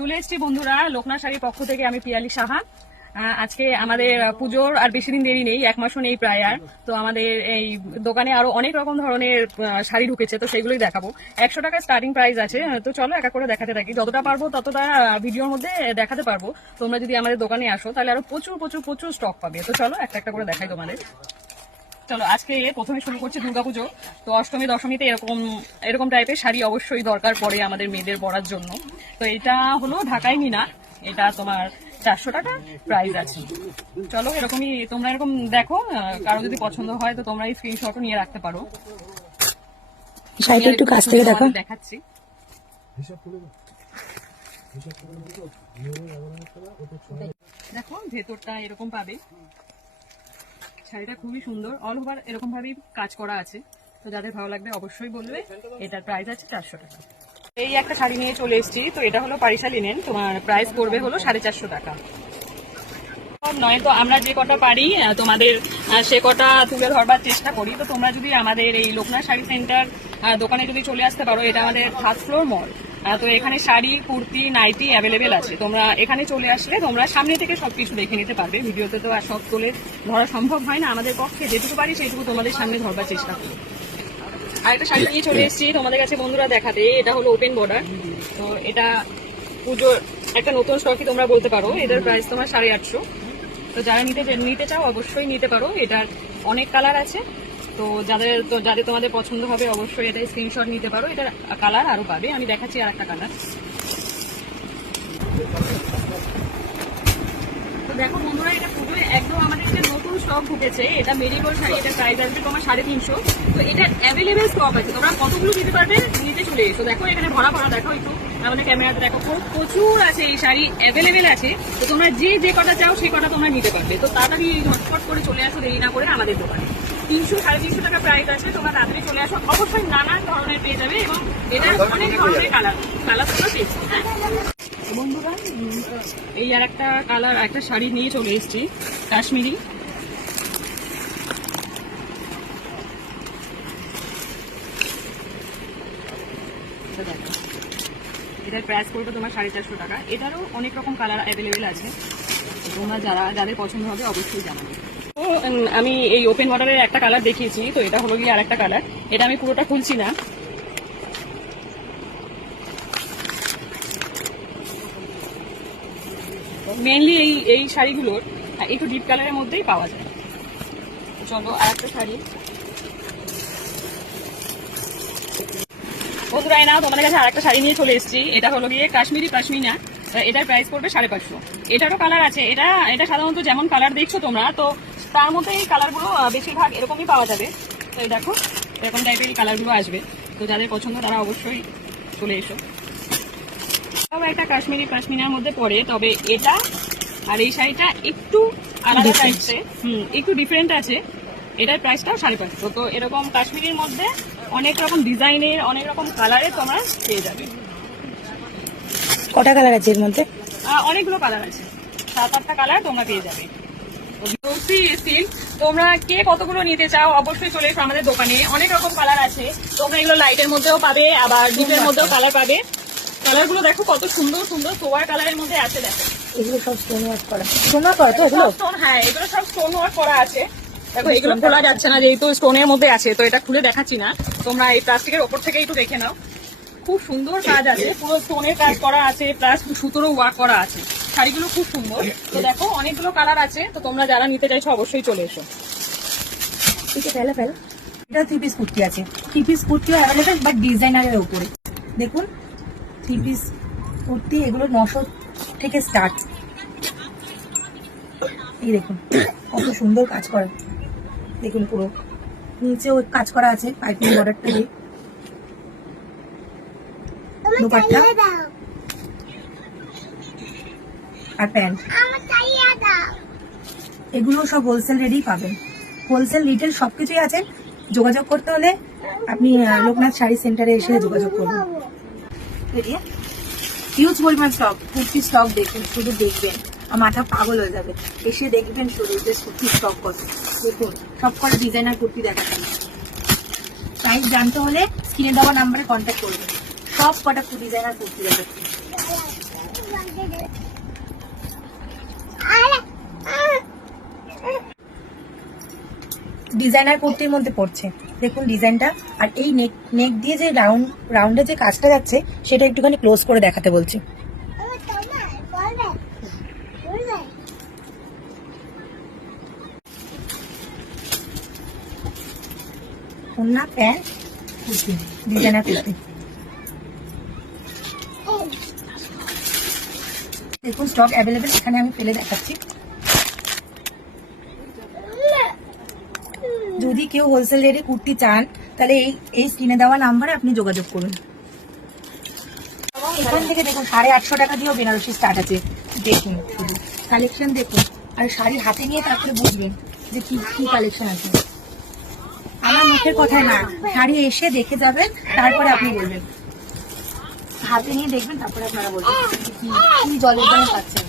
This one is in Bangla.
চলে এসেছি বন্ধুরা লোকনাথ শাড়ির পক্ষ থেকে। আমি পিয়ালি সাহা। আজকে আমাদের পুজোর আর বেশি দিন দেরি নেই, 1 মাসও নেই প্রায় আর। তো আমাদের এই দোকানে আরো অনেক রকম ধরনের শাড়ি ঢুকেছে, তো সেগুলোই দেখাবো। 100 টাকা স্টার্টিং প্রাইস আছে। তো চলো একা করে দেখাতে থাকি, যতটা পারবো ততটা ভিডিওর মধ্যে দেখাতে পারবো। তোমরা যদি আমাদের দোকানে আসো তাহলে আরো প্রচুর প্রচুর প্রচুর স্টক পাবে। তো চলো একটা একটা করে দেখাই তোমাদের। চলো আজকে প্রথমে শুরু করছি দুর্গাপুজো। তো অষ্টমী দশমীতে এরকম টাইপের শাড়ি অবশ্যই দরকার পড়ে আমাদের মেয়েদের পরার জন্য। তো এটা হলো ঢাকাই মিনা, এটা তোমার 400 টাকা প্রাইস আছে। চলো এরকমই তোমরা এরকম দেখো, কারো যদি পছন্দ হয় তো তোমরা এই স্ক্রিনশটও নিয়ে রাখতে পারো। শাড়িটা একটু কাছ থেকে দেখো, দেখাচ্ছি। দেখো ভেতরটা এরকম পাবে, শাড়িটা খুবই সুন্দর, অল ওভার এরকম ভাবেই কাজ করা আছে। তো যাদের ভালো লাগবে অবশ্যই বলবে। এটার প্রাইস আছে 400 টাকা। এই একটা শাড়ি নিয়ে চলে এসেছি, তো এটা হলো পারিশা লিনেন, তোমার প্রাইস পড়বে হলো 450 টাকা। নয় তো আমরা যে কটা পারি তোমাদের সে কটা তুলে ধরবার চেষ্টা করি। তো তোমরা যদি আমাদের এই লোকনাথ শাড়ি সেন্টার দোকানে যদি চলে আসতে পারো, এটা আমাদের 3rd ফ্লোর মল। তো এখানে শাড়ি, কুর্তি, নাইটি অ্যাভেলেবেল আছে। তোমরা এখানে চলে আসলে তোমরা সামনে থেকে সবকিছু দেখে নিতে পারবে। ভিডিওতে তো আর সব তুলে ধরা সম্ভব হয় না, আমাদের পক্ষে যেটুকু পারি সেইটুকু তোমাদের সামনে ধরবার চেষ্টা করি। আর একটা শাড়ি নিয়ে চলে এসেছি তোমাদের কাছে বন্ধুরা দেখাতে। এটা হলো ওপেন বর্ডার। তো এটা পুজোর একটা নতুন স্টকই তোমরা বলতে পারো। এটার প্রাইস তোমার 850। তো যারা নিতে চাও অবশ্যই নিতে পারো। এটার অনেক কালার আছে। তো যাদের তোমাদের পছন্দ হবে অবশ্যই এটা স্ক্রিনশট নিতে পারো। এটার কালার আরো পাবে, আমি দেখাচ্ছি আর একটা কালার। তো দেখো বন্ধুরা, এটা পুজোয় একদম আমাদের একটা নতুন স্টক ঢুকেছে। এটা মেরিগোল্ড শাড়ি, এটার প্রাইস আসবে তোমার 350। তো এটার অ্যাভেলেবেল স্টক আছে, তোমরা কতগুলো নিতে পারবে নিতে চলে এসো। দেখো এখানে ভরা ভরা, দেখো একটু আমাদের ক্যামেরাতে দেখো, প্রচুর আছে এই শাড়ি অ্যাভেলেবেল আছে। তো তোমরা যে কটা চাও সেই কটা তোমরা নিতে পারবে। তো তাড়াতাড়ি ঝটপট করে চলে আসো, দেরি না করে আমাদের দোকানে। 300-350 টাকা প্রাইস আছে, তোমরা তাড়াতাড়ি চলে আসো। অবশ্যই নানান ধরনের পেয়ে যাবে এবং এটার অনেক ধরনের কালার তোমরা পেয়েছি। হ্যাঁ বন্ধুরা, এই আর একটা কালার একটা শাড়ি নিয়ে চলে এসেছি, কাশ্মীরি। এটার প্রাইস পড়বে তোমার 450 টাকা। এটারও অনেক রকম কালার অ্যাভেলেবেল আছে, তোমরা যাদের পছন্দ হবে অবশ্যই জানাবে। তো আমি এই ওপেন বর্ডারের একটা কালার দেখিয়েছি, তো এটা হলো গিয়ে আর একটা কালার। এটা আমি পুরোটা খুলছি না। মেনলি এই শাড়িগুলোর একটু ডিপ কালারের মধ্যেই পাওয়া যায়। চলো আর একটা শাড়ি বন্ধুরা না, তোমাদের কাছে আর একটা শাড়ি নিয়ে চলে এসেছি। এটা হলো গিয়ে কাশ্মীরি পশমিনা। এটার প্রাইস পড়বে 550। এটারও কালার আছে। এটা সাধারণত যেমন কালার দেখছো তোমরা, তো তার মধ্যে এই কালারগুলো বেশিরভাগ এরকমই পাওয়া যাবে। তো এই দেখো এরকম টাইপের এই কালারগুলো আসবে। তো যাদের পছন্দ তারা অবশ্যই চলে এসো। তবে একটা কাশ্মীরি পশমিনার মধ্যে পড়ে, তবে এটা আর এই শাড়িটা একটু আলাদা টাইপসে, একটু ডিফারেন্ট আছে। এটার প্রাইসটাও 550। তো এরকম কাশ্মীরির মধ্যে অনেক রকম ডিজাইনের, অনেক রকম কালারের তোমরা পেয়ে যাবে। কটা কালার আছে এর মধ্যে? অনেকগুলো কালার আছে, 7-8টা কালার তোমরা পেয়ে যাবে। তোমরা কে কতগুলো নিতে চাও অবশ্যই চলে এসো আমাদের দোকানে। অনেক রকম কালার আছে, তোমরা এগুলো লাইটের মধ্যেও পাবে, আবার ডিপের মধ্যেও কালার পাবে। কালারগুলো দেখো কত সুন্দর সুন্দর সোয়ার কালারের মধ্যে আছে। দেখো এগুলো সব স্টোন ওয়ার্ক করা, স্টোন ওয়ার্ক করা তো এগুলো? হ্যাঁ, এগুলো সব স্টোন ওয়ার্ক করা আছে। দেখো এগুলো খোলা যাচ্ছে না যেহেতু স্টোনের মধ্যে আছে, তো এটা খুলে দেখাচ্ছি না। তোমরা এই প্লাস্টিকের ওপর থেকে একটু দেখে নাও। খুব সুন্দর কাজ আছে, পুরো স্টোনের কাজ করা আছে, প্লাস সুতোরও ওয়ার্ক করা আছে। শাড়িগুলো খুব সুন্দর। তো দেখো অনেকগুলো কালার আছে, তো তোমরা যারা নিতে চাইছো অবশ্যই চলে এসো। এটা 3 পিস কুর্তি আছে, 3 পিস কুর্তিও অ্যাভেলেবেল, বাট ডিজাইনারের উপরে। দেখুন 3 পিস কুর্তি, এগুলো 900 থেকে স্টার্ট। এই দেখুন কত সুন্দর কাজ করে, দেখুন পুরো নিচেও কাজ করা আছে পাইপিং বর্ডারটা দিয়ে। দুপাট্টা আর প্যান্ট, এগুলো সব হোলসেল রেডি পাবেন। হোলসেল রিটেল সবকিছুই আছে। যোগাযোগ করতে হলে আপনি লোকনাথ শাড়ি সেন্টারে এসে যোগাযোগ করবেন। হিউজ পরিমাণ স্টক, কুর্তি স্টক দেখুন, শুধু দেখবেন আর মাথা পাগল হয়ে যাবে। এসে দেখবেন শুধু যে কুর্তি স্টক কত। দেখুন সব কটা ডিজাইনার কুর্তি দেখাচ্ছেন। প্রাইস জানতে হলে স্ক্রিনে দেওয়া নাম্বারে কন্ট্যাক্ট করবেন। সব কটা ডিজাইনার কুর্তি দেখাচ্ছেন। ডিজাইনার কুর্তির মধ্যে পড়ছে, দেখুন ডিজাইনটা। আর এই নেক দিয়ে যে রাউন্ডে যে কাজটা যাচ্ছে সেটা একটুখানি ক্লোজ করে দেখাতে বলছি। ওন্না প্যান্ট কুর্তি, ডিজাইনার কুর্তি। দেখুন স্টক অ্যাভেলেবেল, এখানে আমি ফেলে দেখাচ্ছি। যদি কেউ হোলসেল রেটে কুর্তি চান তাহলে এই স্ক্রিনে দেওয়া নাম্বারে আপনি যোগাযোগ করুন। এখান থেকে দেখুন 850 টাকা দিয়েও বেনারসি স্টার্ট আছে। দেখুন শুধু কালেকশন দেখুন, আর শাড়ি হাতে নিয়ে তারপরে বুঝবেন যে কি কি কালেকশন আছে। আমার মুখের কথা না, শাড়ি এসে দেখে যাবেন, তারপরে আপনি বলবেন। হাতে নিয়ে দেখবেন, তারপরে আপনারা বলবেন কি জলের দামে পাচ্ছেন।